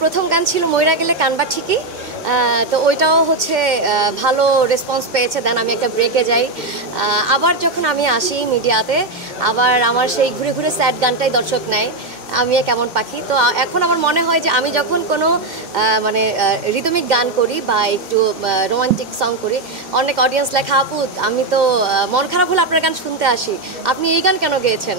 প্রথম গান ছিল মইরা গেলে কানবা ঠিকই। তো ওইটাও হচ্ছে ভালো রেসপন্স পেয়েছে। দেন আমি একটা ব্রেকে যাই। আবার যখন আমি আসি মিডিয়াতে, আবার আমার সেই ঘুরে ঘুরে স্যাড গানটাই দর্শক নেয়, আমি কেমন পাখি। তো এখন আমার মনে হয় যে আমি যখন কোনো মানে রিদমিক গান করি বা একটু রোমান্টিক সং করি, অনেক অডিয়েন্স লেখা আপু আমি তো মন খারাপ হলে আপনার গান শুনতে আসি, আপনি এই গান কেন গেয়েছেন?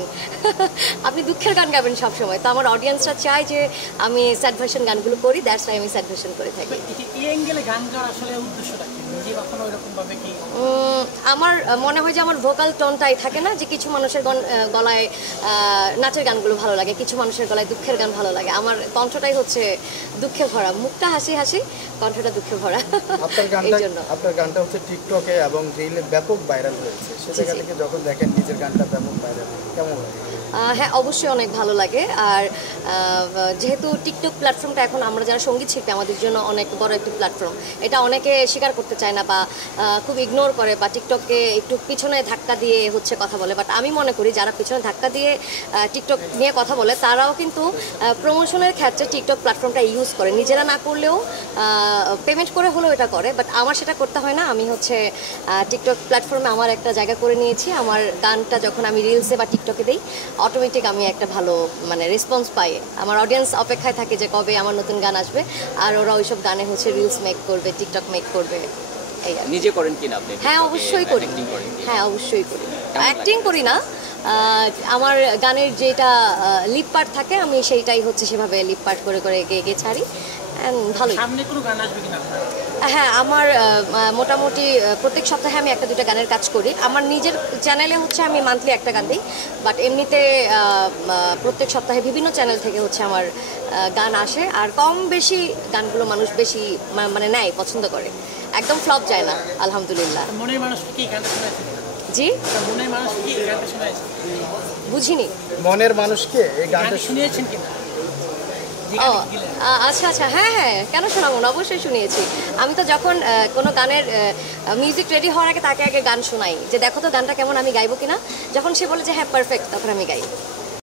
আপনি দুঃখের গান গাবেন সবসময়। তো আমার অডিয়েন্সরা চায় যে আমি স্যাড ভার্সন গানগুলো করি, দ্যাটস ওয়াই আমি স্যাড ভার্সন করে থাকি। আমার মনে হয় যে আমার ভোকাল টোনটাই থাকে না, যে কিছু মানুষের গলায় নাচের গানগুলো ভালো লাগে, কিছু মানুষের গলায় দুঃখের গান ভালো লাগে। আমার কণ্ঠটাই হচ্ছে দুঃখে ভরা, মুখটা হাসি হাসি, কণ্ঠটা দুঃখে ভরা। আপনার গানটা হচ্ছে টিকটকে এবং রিলে ব্যাপক ভাইরাল হয়েছে, সে জায়গা থেকে যখন দেখেন নিজের গানটা ব্যাপক ভাইরাল কেমন লাগে? হ্যাঁ, অবশ্যই অনেক ভালো লাগে। আর যেহেতু টিকটক প্ল্যাটফর্মটা এখন আমরা যারা সঙ্গীত শিল্পী, আমাদের জন্য অনেক বড় একটি প্ল্যাটফর্ম, এটা অনেকে স্বীকার করতে চায় না বা খুব ইগনোর করে বা টিকটককে একটু পিছনে ধাক্কা দিয়ে হচ্ছে কথা বলে। বাট আমি মনে করি যারা পিছনে ধাক্কা দিয়ে টিকটক নিয়ে কথা বলে, তারাও কিন্তু প্রমোশনের ক্ষেত্রে টিকটক প্ল্যাটফর্মটা ইউজ করে, নিজেরা না করলেও পেমেন্ট করে হলেও এটা করে। বাট আমার সেটা করতে হয় না। আমি হচ্ছে টিকটক প্ল্যাটফর্মে আমার একটা জায়গা করে নিয়েছি। আমার গানটা যখন আমি রিলসে বা টিকটকে দিই, অটোমেটিক আমি একটা ভালো মানে রেসপন্স পাই। আমার অডিয়েন্স অপেক্ষায় থাকে যে কবে আমার নতুন গান আসবে, আর ওরা ওইসব গানে হচ্ছে রিলস মেক করবে, টিকটক মেক করবে। নিজে করেন কিনা আপনি? হ্যাঁ, অবশ্যই করি। হ্যাঁ, অবশ্যই করি। অ্যাক্টিং করি না, আমার গানের যেটা লিপ পার্ট থাকে আমি সেইটাই হচ্ছে সেভাবে লিপ পার্ট করে করে গেয়ে ছাড়ি। ভালোই। হ্যাঁ, আমার মোটামুটি প্রত্যেক সপ্তাহে আমি একটা দুটো গানের কাজ করি। আমার নিজের চ্যানেলে হচ্ছে আমি মান্থলি একটা গান দিই, বাট এমনিতে প্রত্যেক সপ্তাহে বিভিন্ন চ্যানেল থেকে হচ্ছে আমার গান আসে। আর কম বেশি গানগুলো মানুষ বেশি মানে নেয়, পছন্দ করে, একদম ফ্লপ যায় না আলহামদুলিল্লাহ। জি, বুঝিনি। মনের মানুষকে এই গানটা শুনিয়েছেন কিনা? ও আচ্ছা আচ্ছা, হ্যাঁ হ্যাঁ, কেন শোনাবো না, অবশ্যই শুনিয়েছি। আমি তো যখন কোনো গানের মিউজিক রেডি হওয়ার আগে তাকে আগে গান শোনাই, যে দেখো তো গানটা কেমন, আমি গাইবো কিনা। যখন সে বলে যে হ্যাঁ পারফেক্ট, তখন আমি গাই।